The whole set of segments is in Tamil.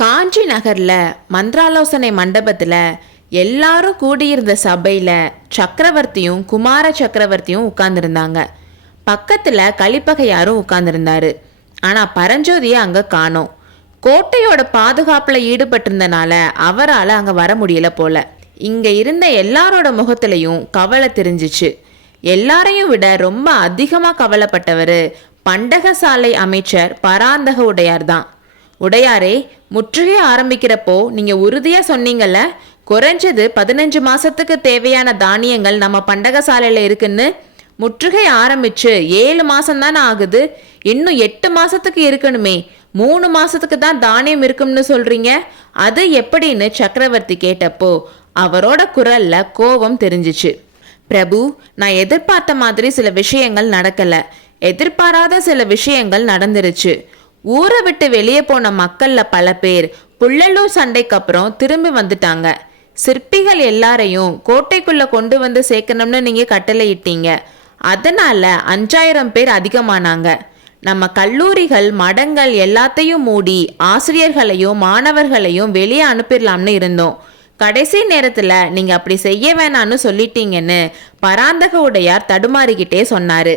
காஞ்சி நகர்ல மந்திராலோசனை மண்டபத்துல எல்லாரும் கூடியிருந்த சபையில சக்கரவர்த்தியும் குமார சக்கரவர்த்தியும் உட்கார்ந்துருந்தாங்க. பக்கத்துல கலிப்பகையாரும் உட்கார்ந்துருந்தாரு. ஆனா பரஞ்சோதிய அங்க காணோம். கோட்டையோட பாதுகாப்புல ஈடுபட்டிருந்தனால அவரால் அங்க வர முடியல போல. இங்க இருந்த எல்லாரோட முகத்திலையும் கவலை தெரிஞ்சிச்சு. எல்லாரையும் விட ரொம்ப அதிகமா கவலைப்பட்டவர் பண்டகசாலை அமைச்சர் பராந்தக உடையார் தான். உடையாரே, முற்றுகை ஆரம்பிக்கிறப்போ நீங்க உறுதியா சொன்னீங்கல்ல, குறைஞ்சது 15 மாசத்துக்கு தேவையான தானியங்கள் நம்ம பண்டகசாலையில இருக்குன்னு. முற்றுகை ஆரம்பிச்சு 7 மாசம் தானே ஆகுது, இன்னும் 8 மாசத்துக்கு இருக்கணுமே, 3 மாசத்துக்கு தான் தானியம் இருக்கும்னு சொல்றீங்க, அது எப்படின்னு சக்கரவர்த்தி கேட்டப்போ அவரோட குரல்ல கோபம் தெரிஞ்சிச்சு. பிரபு, நான் எதிர்பார்த்த மாதிரி சில விஷயங்கள் நடக்கல, எதிர்பாராத சில விஷயங்கள் நடந்துருச்சு. ஊரை விட்டு வெளியே போன மக்கள்ல பல பேர் புள்ளலூர் சண்டைக்கு அப்புறம் திரும்பி வந்துட்டாங்க. சிற்பிகள் எல்லாரையும் கோட்டைக்குள்ள கொண்டு வந்து சேர்க்கணும்னு நீங்க கட்டளை இட்டீங்க. அதனால 5000 பேர் அதிகமானாங்க. நம்ம கல்லூரிகள் மடங்கள் எல்லாத்தையும் மூடி ஆசிரியர்களையும் மாணவர்களையும் வெளியே அனுப்பிடலாம்னு இருந்தோம். கடைசி நேரத்துல நீங்க அப்படி செய்ய வேணான்னு சொல்லிட்டீங்கன்னு பராந்தக உடையார் தடுமாறிக்கிட்டே சொன்னாரு.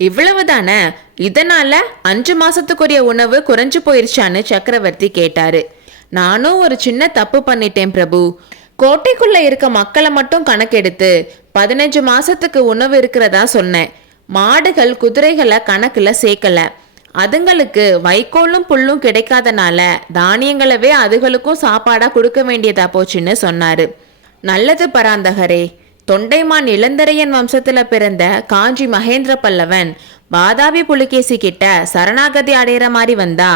இவ்வளவுதானே? இதனால 5 மாசத்துக்குரிய உணவு குறைஞ்சு போயிருச்சான்னு சக்கரவர்த்தி கேட்டாரு. நானும் ஒரு சின்ன தப்பு பண்ணிட்டேன் பிரபு. கோட்டைக்குள்ள இருக்க மக்களை மட்டும் கணக்கெடுத்து 15 மாசத்துக்கு உணவு இருக்கிறதா சொன்னேன். மாடுகள் குதிரைகளை கணக்குல சேர்க்கல. அதுங்களுக்கு வைக்கோலும் புல்லும் கிடைக்காதனால தானியங்களவே அதுகளுக்கும் சாப்பாடா கொடுக்க வேண்டியதா போச்சுன்னு சொன்னாரு. நல்லது பராந்தகரே. தொண்டைமான் இளந்தரையன் வம்சத்துல பிறந்த காஞ்சி மகேந்திர பல்லவன் வாதாபி புலிகேசி கிட்ட சரணாகதி அடையிற மாதிரி வந்தா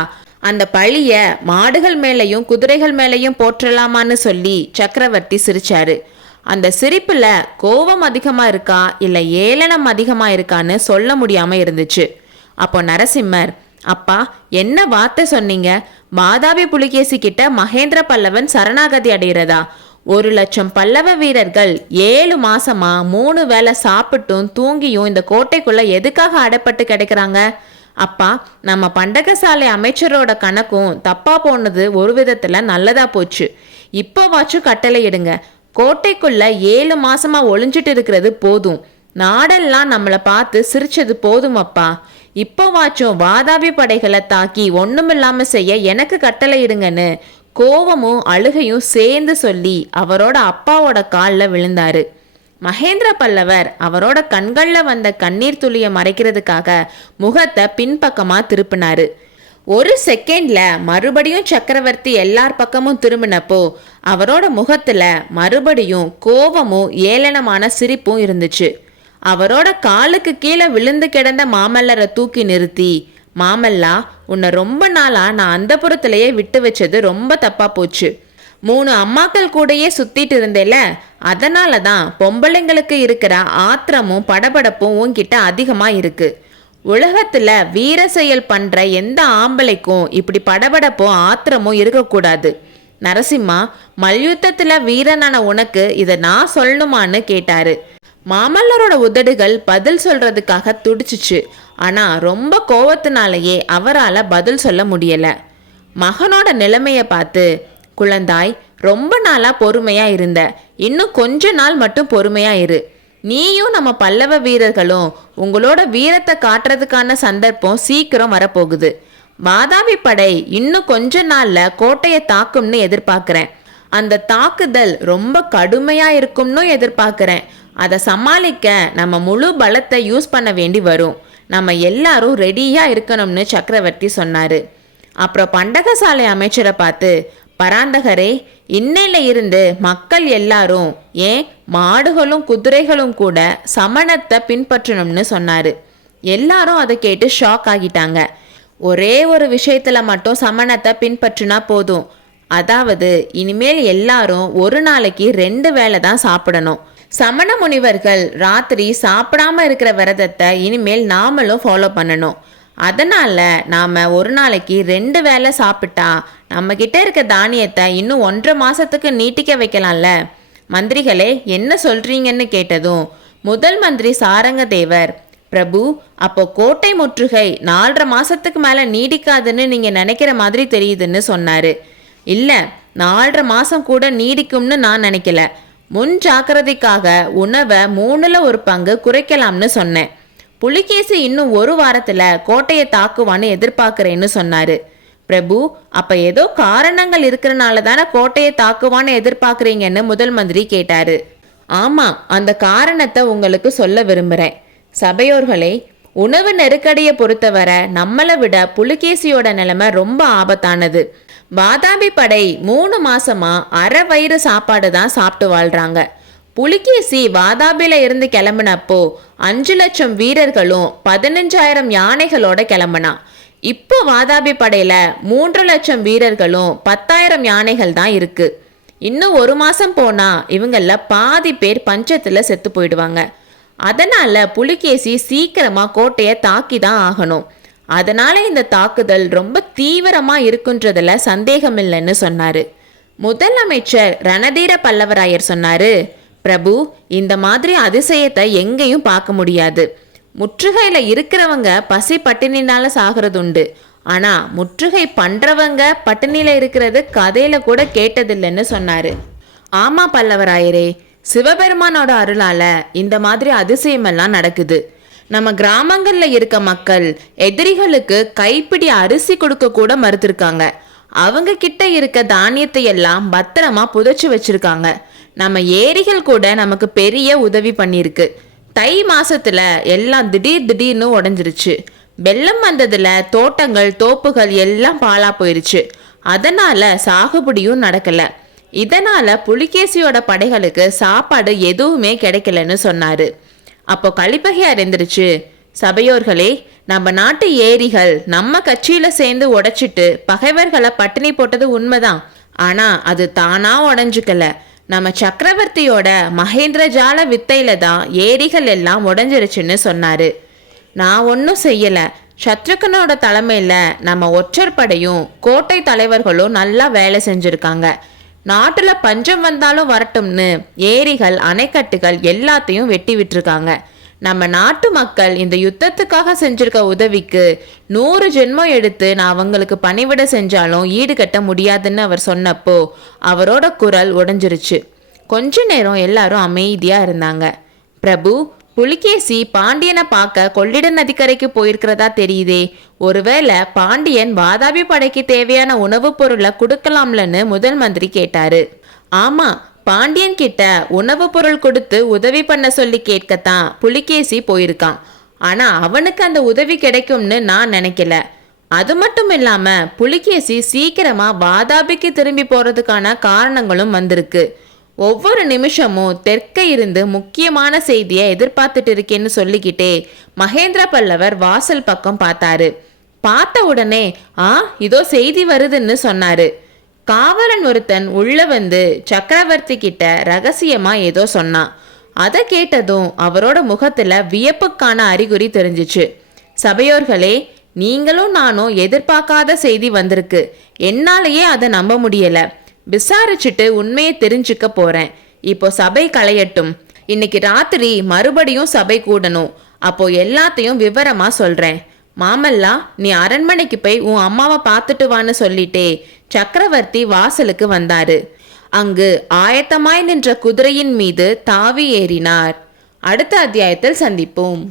அந்த பழிய மாடுகள் மேலையும் குதிரைகள் மேலையும் போற்றலாமான்னு சொல்லி சக்கரவர்த்தி சிரிச்சாரு. அந்த சிரிப்புல கோபம் அதிகமா இருக்கா இல்ல ஏளனம் அதிகமா இருக்கான்னு சொல்ல முடியாம இருந்துச்சு. அப்போ நரசிம்மர், அப்பா என்ன வார்த்தை சொன்னீங்க? வாதாபி புலிகேசி கிட்ட மகேந்திர பல்லவன் சரணாகதி அடைகிறதா? 1,00,000 பல்லவ வீரர்கள் 7 மாசமா 3 வேளை சாப்பிட்டும் தூங்கியும் இந்த கோட்டைக்குள்ள எதுக்காக அடைப்பட்டு கிடைக்கிறாங்க? அப்பா, நம்ம பண்டகசாலை அமைச்சரோட கணக்கும் தப்பா போனது ஒரு விதத்துல நல்லதா போச்சு. இப்போவாச்சும் கட்டளை இடுங்க. கோட்டைக்குள்ள 7 மாசமா ஒளிஞ்சிட்டு இருக்கிறது போதும். நாடெல்லாம் நம்மளை பார்த்து சிரிச்சது போதும் அப்பா. இப்போவாச்சும் வாதாபி படைகளை தாக்கி ஒண்ணுமில்லாம செய்ய எனக்கு கட்டளை இடுங்கன்னு கோவமும் அழுகையும் சேர்ந்து சொல்லி அவரோட அப்பாவோட காலில் விழுந்தாரு. மகேந்திர பல்லவர் அவரோட கண்கள்ல வந்த கண்ணீர் துளியை மறைக்கிறதுக்காக முகத்தை பின்பக்கமா திருப்பினாரு. ஒரு செகண்ட்ல மறுபடியும் சக்கரவர்த்தி எல்லார் பக்கமும் திரும்பினப்போ அவரோட முகத்துல மறுபடியும் கோவமும் ஏளனமான சிரிப்பும் இருந்துச்சு. அவரோட காலுக்கு கீழே விழுந்து கிடந்த மாமல்லரை தூக்கி நிறுத்தி, மாமல்லா, உன்னை ரொம்ப நாளா நான் அந்த புறத்திலேயே விட்டு வச்சது ரொம்ப தப்பா போச்சு. 3 அம்மாக்கள் கூடயே சுத்திட்டு இருந்தேல, அதனால தான் பொம்பளைங்களுக்கு இருக்கிற ஆத்திரமும் படபடப்பும் உன்கிட்ட அதிகமா இருக்கு. உலகத்துல வீர செயல் பண்ற எந்த ஆம்பளைக்கும் இப்படி படபடப்பும் ஆத்திரமும் இருக்கக்கூடாது. நரசிம்மா, மல்யுத்தத்துல வீரனான உனக்கு இதை நான் சொல்லணுமான்னு கேட்டாரு. மாமல்லரோட உதடுகள் பதில் சொல்றதுக்காக துடிச்சிச்சு. ஆனா ரொம்ப கோவத்தினாலேயே அவரால் பதில் சொல்ல முடியல. மகனோட நிலைமைய பார்த்து, குழந்தாய், ரொம்ப நாளா பொறுமையா இருந்த, இன்னும் கொஞ்ச நாள் மட்டும் பொறுமையா இரு. நீயும் நம்ம பல்லவ வீரர்களும் உங்களோட வீரத்தை காட்டுறதுக்கான சந்தர்ப்பம் சீக்கிரம் வரப்போகுது. வாதாபி படை இன்னும் கொஞ்ச நாள்ல கோட்டையை தாக்கும்னு எதிர்பார்க்கிறேன். அந்த தாக்குதல் ரொம்ப கடுமையா இருக்கும்னு எதிர்பார்க்கிறேன். அதை சமாளிக்க நம்ம முழு பலத்தை யூஸ் பண்ண வேண்டி வரும். நம்ம எல்லாரும் ரெடியா இருக்கணும்னு சக்கரவர்த்தி சொன்னாரு. அப்புறம் பண்டகசாலை அமைச்சரை பார்த்து, பராந்தகரே, இன்னையில இருந்து மக்கள் எல்லாரும், ஏன் மாடுகளும் குதிரைகளும் கூட சமணத்தை பின்பற்றணும்னு சொன்னாரு. எல்லாரும் அதை கேட்டு ஷாக் ஆகிட்டாங்க. ஒரே ஒரு விஷயத்துல மட்டும் சமணத்தை பின்பற்றினா போதும். அதாவது இனிமேல் எல்லாரும் ஒரு நாளைக்கு 2 வேளை தான் சாப்பிடணும். சமண முனிவர்கள் ராத்திரி சாப்பிடாம இருக்கிற விரதத்தை இனிமேல் நாமளும் ஃபாலோ பண்ணணும். அதனால நாம ஒரு நாளைக்கு 2 வேளை சாப்பிட்டா நம்ம கிட்ட இருக்க தானியத்தை இன்னும் 1.5 மாசத்துக்கு நீட்டிக்க வைக்கலாம்ல. மந்திரிகளே, என்ன சொல்றீங்கன்னு கேட்டதும் முதல் மந்திரி சாரங்க தேவர், பிரபு, அப்போ கோட்டை முற்றுகை 4.5 மாசத்துக்கு மேல நீடிக்காதுன்னு நீங்க நினைக்கிற மாதிரி தெரியுதுன்னு சொன்னாரு. இல்ல, 4.5 மாசம் கூட நீடிக்கும்னு நான் நினைக்கல. முன் ஜாக்கிரதைக்காக உணவை 3ல் 1 பங்கு குறைக்கலாம்னு சொன்னேன். புலிகேசி இன்னும் 1 வாரத்துல கோட்டையை தாக்குவான்னு எதிர்பார்க்கிறேன்னு சொன்னாரு. பிரபு, அப்ப ஏதோ காரணங்கள் இருக்கிறனால தானே கோட்டையை தாக்குவான்னு எதிர்பார்க்குறீங்கன்னு முதல் மந்திரி கேட்டாரு. ஆமா, அந்த காரணத்தை உங்களுக்கு சொல்ல விரும்புறேன். சபையோர்களே, உணவு நெருக்கடியை பொறுத்தவரை நம்மளை விட புலிகேசியோட நிலைமை ரொம்ப ஆபத்தானது. வாதாபி படை 3 மாசமா அரை வயிறு சாப்பாடு தான் சாப்பிட்டு வாழ்றாங்க. புலிகேசி வாதாபில இருந்து கிளம்புனப்போ 5 லட்சம் வீரர்களும் 15,000 யானைகளோட கிளம்புனான். இப்போ வாதாபி படையில 3 லட்சம் வீரர்களும் 10,000 யானைகள் தான் இருக்கு. இன்னும் 1 மாசம் போனா இவங்கள பாதி பேர் பஞ்சத்துல செத்து போயிடுவாங்க. அதனால புலிகேசி சீக்கிரமா கோட்டையை தாக்கி தான் ஆகணும். அதனால இந்த தாக்குதல் ரொம்ப தீவிரமா இருக்குன்றதுல சந்தேகம் இல்லைன்னு சொன்னாரு. முதலமைச்சர் ரணதீர பல்லவராயர் சொன்னாரு, பிரபு, இந்த மாதிரி அதிசயத்தை எங்கேயும் பார்க்க முடியாது. முற்றுகையில இருக்கிறவங்க பசி பட்டினினால சாகிறது உண்டு. ஆனா முற்றுகை பண்றவங்க பட்டினியில இருக்கிறது கதையில கூட கேட்டதில்லைன்னு சொன்னாரு. ஆமா பல்லவராயரே, சிவபெருமானோட அருளால இந்த மாதிரி அதிசயமெல்லாம் நடக்குது. நம்ம கிராமங்கள்ல இருக்க மக்கள் எதிரிகளுக்கு கைப்பிடி அரிசி கொடுக்க கூட மறுத்திருக்காங்க. அவங்க கிட்ட இருக்க தானியத்தை எல்லாம் பத்திரமா புதைச்சு வச்சிருக்காங்க. நம்ம ஏரிகள் கூட நமக்கு பெரிய உதவி பண்ணிருக்கு. தை மாசத்துல எல்லாம் திடீர்னு உடஞ்சிருச்சு. வெள்ளம் வந்ததுல தோட்டங்கள் தோப்புகள் எல்லாம் பாழா போயிருச்சு. அதனால சாகுபடியும் நடக்கல. இதனால புலிகேசியோட படைகளுக்கு சாப்பாடு எதுவுமே கிடைக்கலன்னு சொன்னாரு. அப்போ கலிப்பகையார் எந்திரிச்சு, சபையோர்களே, நம்ம நாட்டு ஏரிகள் நம்ம கட்சியில சேர்ந்து உடைச்சிட்டு பகைவர்களை பட்டினி போட்டது உண்மைதான். ஆனா அது தானா உடஞ்சுக்கல. நம்ம சக்கரவர்த்தியோட மகேந்திர ஜால வித்தையில தான் ஏரிகள் எல்லாம் உடஞ்சிருச்சுன்னு சொன்னாரு. நான் ஒன்றும் செய்யல. சத்ருகனோட தலைமையில நம்ம ஒற்றர் படையும் கோட்டை தலைவர்களும் நல்லா வேலை செஞ்சிருக்காங்க. நாட்டுல பஞ்சம் வந்தாலும் வரட்டும்னு ஏரிகள் அணைக்கட்டுகள் எல்லாத்தையும் வெட்டி விட்டுருக்காங்க. நம்ம நாட்டு மக்கள் இந்த யுத்தத்துக்காக செஞ்சிருக்க உதவிக்கு 100 ஜென்மம் எடுத்து நான் அவங்களுக்கு பணிவிட செஞ்சாலும் ஈடுகட்ட முடியாதுன்னு அவர் சொன்னப்போ அவரோட குரல் உடைஞ்சிருச்சு. கொஞ்ச நேரம் எல்லாரும் அமைதியா இருந்தாங்க. பிரபு, புலிகேசி பாண்டியனை பார்க்க கொள்ளிட நதிக்கரைக்கு போயிருக்கிறதா தெரியுதே. ஒருவேளை பாண்டியன் வாதாபி படைக்கு தேவையான உணவுப் பொருளை கொடுக்கலாம்லன்னு முதல் மந்திரி கேட்டாரு. ஆமா, பாண்டியன் கிட்ட உணவு பொருள் கொடுத்து உதவி பண்ண சொல்லி கேட்கத்தான் புலிகேசி போயிருக்கான். ஆனா அவனுக்கு அந்த உதவி கிடைக்கும்னு நான் நினைக்கல. அது மட்டும் இல்லாம புலிகேசி சீக்கிரமா வாதாபிக்கு திரும்பி போறதுக்கான காரணங்களும் வந்திருக்கு. ஒவ்வொரு நிமிஷமும் தெற்க இருந்து முக்கியமான செய்தியை எதிர்பார்த்துட்டு இருக்கேன்னு சொல்லிக்கிட்டே மகேந்திர பல்லவர் வாசல் பக்கம் பார்த்தாரு. பார்த்த உடனே இதோ செய்தி வருதுன்னு சொன்னாரு. காவலன் ஒருத்தன் உள்ள வந்து சக்கரவர்த்தி கிட்ட ரகசியமா ஏதோ சொன்னான். அதை கேட்டதும் அவரோட முகத்துல வியப்புக்கான அறிகுறி தெரிஞ்சிச்சு. சபையோர்களே, நீங்களும் நானும் எதிர்பார்க்காத செய்தி வந்திருக்கு. என்னாலேயே அதை நம்ப முடியல. விசாரிச்சுட்டு உண்மையை தெரிஞ்சுக்க போறேன். இப்போ சபை களையட்டும். இன்னைக்கு ராத்திரி மறுபடியும் சபை கூடணும். அப்போ எல்லாத்தையும் விவரமா சொல்றேன். மாமல்லா, நீ அரண்மனைக்கு போய் உன் அம்மாவை பார்த்துட்டு வான்னு சொல்லிட்டே சக்கரவர்த்தி வாசலுக்கு வந்தாரு. அங்கு ஆயத்தமாய் நின்ற குதிரையின் மீது தாவி ஏறினார். அடுத்த அத்தியாயத்தில் சந்திப்போம்.